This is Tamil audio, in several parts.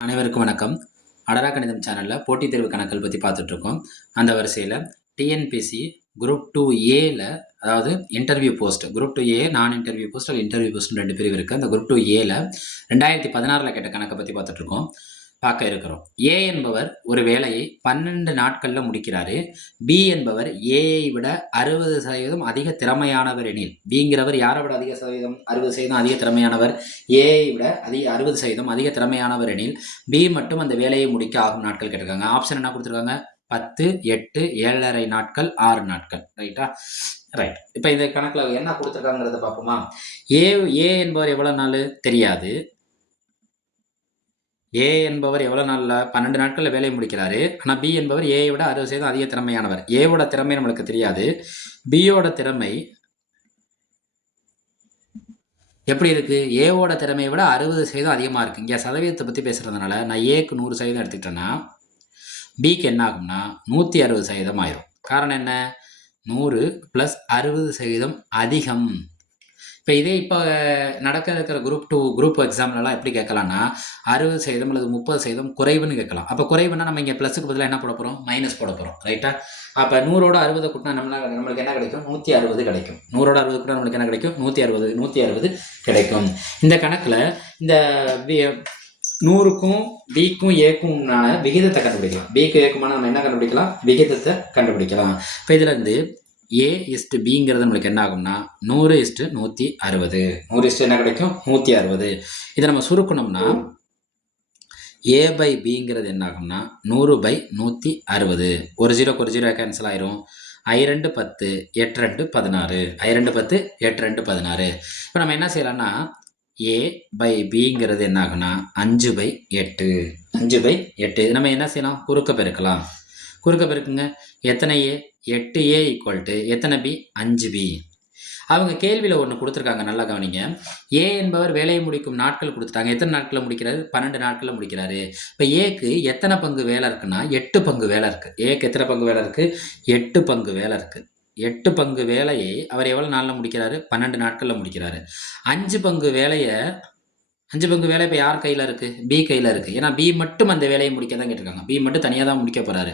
அனைவருக்கும் வணக்கம். அடரா கணிதம் சேனலில் போட்டித் தேர்வு கணக்கள் பற்றி பார்த்துட்ருக்கோம். அந்த வரிசையில் டிஎன்பிசி குரூப் டூ ஏல அதாவது interview post group two A நான் இன்டர்வியூ போஸ்ட் அல்லது இன்டர்வியூ போஸ்ட் ரெண்டு பிரிவு இருக்குது அந்த குரூப் டூ ஏல ரெண்டாயிரத்தி பதினாறில் கேட்ட கணக்கை பற்றி பார்த்துட்ருக்கோம். பார்க்க இருக்கிறோம். ஏ என்பவர் ஒரு வேலையை பன்னெண்டு நாட்களில் முடிக்கிறாரு. பி என்பவர் ஏஐ விட அறுபது சதவீதம் அதிக திறமையானவர் எனில் பிங்கிறவர் யாரை விட அதிக சதவீதம்? அறுபது சதவீதம் அதிக திறமையானவர். ஏஐ விட அதிக அறுபது சதவீதம் அதிக திறமையானவர் எனில் பி மட்டும் அந்த வேலையை முடிக்க ஆகும் நாட்கள் கேட்டிருக்காங்க. ஆப்ஷன் என்ன கொடுத்துருக்காங்க? பத்து எட்டு ஏழரை நாட்கள் ஆறு நாட்கள். ரைட்டா ரைட் இப்போ இந்த கணக்கில் என்ன கொடுத்துருக்காங்கிறத பார்ப்போமா? ஏ ஏ என்பவர் எவ்வளோ நாள்? தெரியாது. ஏ என்பவர் எவ்வளோ நாளில்? பன்னெண்டு நாட்களில் வேலையை முடிக்கிறாரு. ஆனால் பி என்பவர் ஏயை விட அறுபது சதவீதம் அதிக திறமையானவர். ஏவோட திறமை நம்மளுக்கு தெரியாது. பியோட திறமை எப்படி இருக்கு? ஏவோட திறமையை விட அறுபது சதவீதம் அதிகமாக இருக்குது இங்கே சதவீதத்தை பற்றி பேசுகிறதுனால நான் ஏக்கு நூறு சதவீதம் எடுத்துக்கிட்டேன்னா பிக்கு என்ன ஆகும்னா நூற்றி அறுபது சதவீதம் ஆயிரும். காரணம் என்ன? நூறு ப்ளஸ் அறுபது சதவீதம் அதிகம். இப்போ இதே இப்போ நடக்க இருக்கிற குரூப் டூ குரூப் எக்ஸாம்லலாம் எப்படி கேட்கலாம்னா அறுபது சதவீதம் அல்லது முப்பது சதவீதம் குறைவுன்னு கேட்கலாம். அப்போ குறைவுன்னா நம்ம இங்கே ப்ளஸுக்கு பதிலாக என்ன போட போகிறோம் மைனஸ் போட போகிறோம் ரைட்டா அப்போ நூறோட அறுபது கூட்டினா நம்ம நம்மளுக்கு என்ன கிடைக்கும்? நூற்றி அறுபது கிடைக்கும். நூறோட அறுபது கூட்டினா நம்மளுக்கு என்ன கிடைக்கும்? நூற்றி அறுபது நூற்றி அறுபது கிடைக்கும். இந்த கணக்கில் இந்த நூறுக்கும் பிக்கும் ஏக்கும் விகிதத்தை கண்டுபிடிக்கலாம். பிக்கு ஏக்குமான நம்ம என்ன கண்டுபிடிக்கலாம்? விகிதத்தை கண்டுபிடிக்கலாம். இப்போ இதுலேருந்து ஏ இஸ்ட்டு பிங்கிறது நம்மளுக்கு என்ன ஆகும்னா நூறு இஸ்ட்டு நூற்றி அறுபது. நூறு இஸ்ட்டு என்ன கிடைக்கும்? நூற்றி அறுபது. இதை நம்ம சுருக்கணும்னா ஏ பை பிங்கிறது என்ன ஆகும்னா நூறு பை நூற்றி அறுபது. ஒரு ஜீரோக்கு ஒரு ஜீரோ கேன்சல் ஆயிரும். ஐ ரெண்டு பத்து எட்டு ரெண்டு பதினாறு. ஐ ரெண்டு பத்து எட்டு ரெண்டு பதினாறு. இப்போ நம்ம என்ன செய்யலாம்னா ஏ பை பிங்கிறது என்ன ஆகும்னா அஞ்சு பை எட்டு. அஞ்சு பை எட்டு. இது நம்ம என்ன செய்யலாம்? குறுக்க பெருக்கலாம். குறுக்க பெருக்குங்க. எத்தனை ஏ எட்டு ஏ ஈக்குவல் டு எத்தனை பி அஞ்சு பி அவங்க கேள்வியில் ஒன்று கொடுத்துருக்காங்க நல்லா கவனிங்க. ஏ என்பவர் வேலையை முடிக்கும் நாட்கள் கொடுத்துட்டாங்க. எத்தனை நாட்களில் முடிக்கிறாரு? பன்னெண்டு நாட்களில் முடிக்கிறாரு. இப்போ ஏக்கு எத்தனை பங்கு வேலை இருக்குன்னா எட்டு பங்கு வேலை இருக்குது ஏக்கு எத்தனை பங்கு வேலை இருக்குது எட்டு பங்கு வேலை இருக்குது எட்டு பங்கு வேலையை அவர் எவ்வளோ நாளில் முடிக்கிறாரு? பன்னெண்டு நாட்களில் முடிக்கிறாரு. அஞ்சு பங்கு வேலையை அஞ்சு பங்கு வேலை இப்போ யார் கையில் இருக்குது பி கையில் இருக்குது ஏன்னா பி மட்டும் அந்த வேலையை முடிக்க தான் கேட்டிருக்காங்க. பி மட்டும் தனியாக தான் முடிக்க போகிறாரு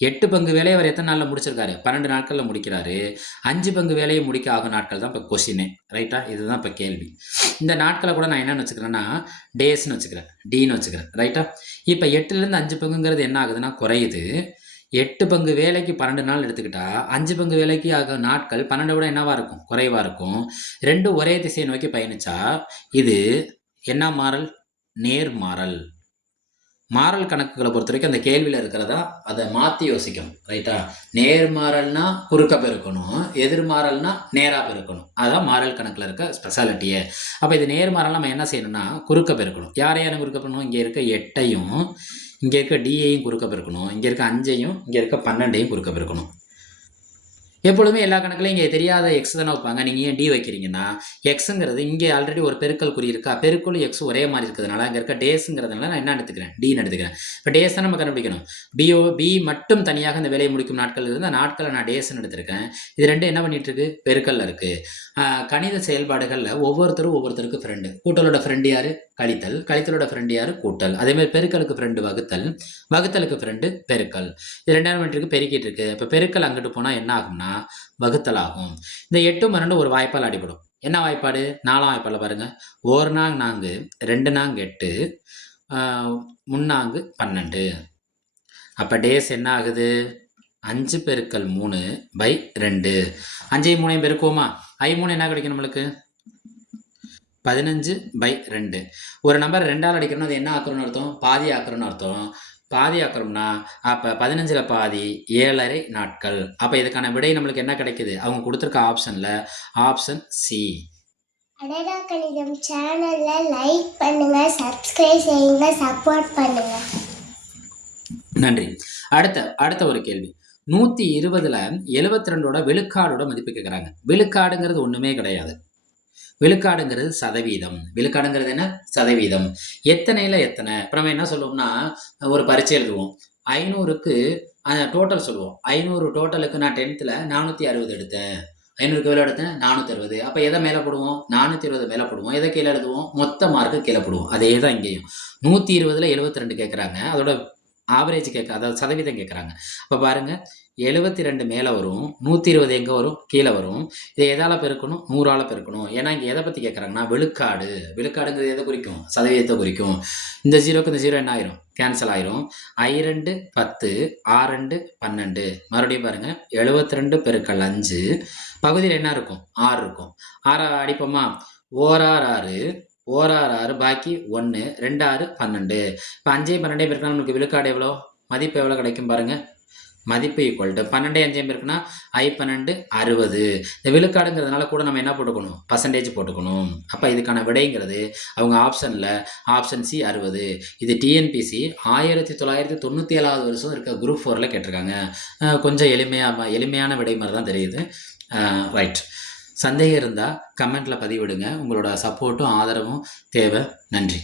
எட்டு பங்கு வேலையை அவர் எத்தனை நாளில் முடிச்சிருக்காரு? பன்னெண்டு நாட்களில் முடிக்கிறாரு. அஞ்சு பங்கு வேலையை முடிக்க ஆகும் நாட்கள் தான் இப்போ கொஷினே ரைட்டா இதுதான் இப்போ கேள்வி. இந்த நாட்களை கூட நான் என்னென்னு வச்சுக்கிறேன்னா டேஸ்னு வச்சுக்கிறேன். டீன்னு வச்சுக்கிறேன். ரைட்டா இப்போ எட்டுலேருந்து அஞ்சு பங்குங்கிறது என்ன ஆகுதுன்னா குறையுது. எட்டு பங்கு வேலைக்கு பன்னெண்டு நாள் எடுத்துக்கிட்டா அஞ்சு பங்கு வேலைக்கு ஆகும் நாட்கள் பன்னெண்டை விட என்னவாக இருக்கும்? குறைவாக இருக்கும். ரெண்டும் ஒரே திசையை நோக்கி பயணிச்சா இது என்ன மாறல்? நேர்மாறல். மாறல் கணக்குகளை பொறுத்த வரைக்கும் அந்த கேள்வியில் இருக்கிறதா அதை மாற்றி யோசிக்கணும் ரைட்டா நேர்மாறல்னா குறுக்க பெருக்கணும் எதிர்மாறல்னா நேராக பெருக்கணும். அதான் மாறல் கணக்கில் இருக்க ஸ்பெஷாலிட்டியே அப்போ இது நேர்மாறல் நம்ம என்ன செய்யணும்னா குறுக்க பெருக்கணும். யாரையாரும் குறுக்க பெருக்கணும்? இங்கே இருக்க எட்டையும் இங்கே இருக்க டியையும் குறுக்க பெருக்கணும். இங்கே இருக்க அஞ்சையும் இங்கே இருக்க பன்னெண்டையும் குறுக்க பெருக்கணும். எப்பொழுதுமே எல்லா கணக்குலையும் இங்கே தெரியாத எக்ஸ் தானே வைப்பாங்க. நீங்கள் ஏன் டி வைக்கிறீங்கன்னா எக்ஸுங்கிறது இங்கே ஆல்ரெடி ஒரு பெருக்கல் குறி இருக்கா? பெருக்கல் எக்ஸ் ஒரே மாதிரி இருக்கிறதுனால அங்கே இருக்க டேஸுங்கிறதுனால நான் என்ன எடுத்துக்கிறேன்? டின்னு எடுத்துக்கிறேன். இப்போ டேஸ் தான் நம்ம கண்டுபிடிக்கணும். பிஓ பி மட்டும் தனியாக இந்த வேலையை முடிக்கும் நாட்கள் இருந்தால் நாட்களை நான் டேஸ்ன்னு எடுத்திருக்கேன். இது ரெண்டும் என்ன பண்ணிட்டு இருக்கு பெருக்கல்ல இருக்கு. கணித செயல்பாடுகளில் ஒவ்வொருத்தரும் ஒவ்வொருத்தருக்கு ஃப்ரெண்டு கூட்டலோட ஃப்ரெண்டு யாரு? கழித்தல். கழித்தலோட ஃப்ரெண்டு யாரு? கூட்டல். அதே மாதிரி பெருக்கலுக்கு ஃப்ரெண்டு வகுத்தல். வகுத்தலுக்கு ஃப்ரெண்டு பெருக்கல். இது ரெண்டாயிரம் மீட்டருக்கு பெருக்கிட்டு இருக்கு இப்போ பெருக்கல் அங்கிட்டு போனால் என்ன ஆகும்னா வகுத்தல் ஆகும் இந்த எட்டு மரண்டு ஒரு வாய்ப்பால் அடிபடும். என்ன வாய்ப்பாடு? நாலாம் வாய்ப்பால் பாருங்க. ஒரு நாங் நான்கு ரெண்டு நாங்கு எட்டு ஆஹ் முன்னாங்கு பன்னெண்டு. அப்போ டேஸ் என்ன ஆகுது? அஞ்சு பெருக்கல் மூணு பை ரெண்டு. அஞ்சையும் மூணையும் பெருக்குவோமா? ஐ மூணு என்ன கிடைக்கும் நம்மளுக்கு? பதினஞ்சு பை ரெண்டு. ஒரு நம்பர் ரெண்டால் அடிக்கணும் அது என்ன ஆக்குறோன்னு அர்த்தம்? பாதி ஆக்குறோன்னு அர்த்தம். பாதி ஆக்குறோம்னா அப்போ பதினஞ்சில் பாதி ஏழரை நாட்கள். அப்போ இதுக்கான விடை நம்மளுக்கு என்ன கிடைக்குது? அவங்க கொடுத்துருக்க ஆப்ஷனில் ஆப்ஷன் சி அடடா கணிதம் சேனல்ல லைக் பண்ணுங்க சப்ஸ்கிரைப் செய்யுங்க சப்போர்ட் பண்ணுங்க. நன்றி. அடுத்த அடுத்த ஒரு கேள்வி. நூற்றி இருபதுல எழுபத்தி ரெண்டோட விழுக்காடோட மதிப்பு கேட்குறாங்க விழுக்காடுங்கிறது ஒன்றுமே கிடையாது. விழுக்காடுங்கிறது சதவீதம். விழுக்காடுங்கிறது என்ன? சதவீதம். எத்தனையில் எத்தனை? அப்புறம் என்ன சொல்லுவோம்னா ஒரு பரீட்சை எழுதுவோம். ஐநூறுக்கு டோட்டல் சொல்லுவோம். ஐநூறு டோட்டலுக்கு நான் டென்த்தில் நானூற்றி அறுபது எடுத்தேன். ஐநூறுக்கு எவ்வளோ எடுத்தேன்? நானூற்றி அறுபது அப்போ எதை மேலே போடுவோம்? நானூற்றி இருபது மேலே போடுவோம். எதை கீழே எழுதுவோம்? மொத்த மார்க்கு கீழே போடுவோம். அதே தான் இங்கேயும். நூற்றி இருபதில் எழுபத்தி ரெண்டு கேட்குறாங்க அதோட ஆவரேஜ் கேட்க அதாவது சதவீதம் கேட்குறாங்க. அப்போ பாருங்கள் எழுபத்தி ரெண்டு மேலே வரும் நூற்றி இருபது எங்கே வரும்? கீழே வரும். இதை எதால் பெருக்கணும்? நூறால் பெருக்கணும். ஏன்னா இங்கே எதை பற்றி கேட்குறாங்கன்னா விழுக்காடு. விழுக்காடுங்கிறது எதை குறிக்கும்? சதவீதத்தை குறிக்கும். இந்த ஜீரோக்கு இந்த ஜீரோ என்ன ஆயிரும்? கேன்சல் ஆயிரும். ஐ ரெண்டு பத்து ஆறு ரெண்டு பன்னெண்டு. மறுபடியும் பாருங்கள் எழுபத்தி ரெண்டு பெருக்கல் அஞ்சு. பகுதியில் என்ன இருக்கும்? ஆறு இருக்கும். ஆறா அடிப்போமா? ஓரார் ஆறு. ஓரார் ஆறு பாக்கி ஒன்று ரெண்டு ஆறு பன்னெண்டு. இப்போ அஞ்சையும் பன்னெண்டையும் பெருக்கினா நமக்கு விழுக்காடு எவ்வளோ? மதிப்பு எவ்வளோ கிடைக்கும் பாருங்கள் மதிப்பு ஈக்குவல் டு பன்னெண்டு அஞ்சையும் இருக்குன்னா ஐ பன்னெண்டு அறுபது. இந்த விழுக்காடுங்கிறதுனால கூட நம்ம என்ன போட்டுக்கணும்? பர்சன்டேஜ் போட்டுக்கணும். அப்போ இதுக்கான விடைங்கிறது அவங்க ஆப்ஷனில் ஆப்ஷன் சி அறுபது. இது டிஎன்பிசி ஆயிரத்தி தொள்ளாயிரத்தி தொண்ணூற்றி ஏழாவது வருஷம் இருக்க குரூப் ஃபோரில் கேட்டிருக்காங்க. கொஞ்சம் எளிமையாக எளிமையான விடை மாதிரி தான் தெரியுது. ரைட் சந்தேகம் இருந்தால் கமெண்ட்டில் பதிவிடுங்க. உங்களோட சப்போர்ட்டும் ஆதரவும் தேவை. நன்றி.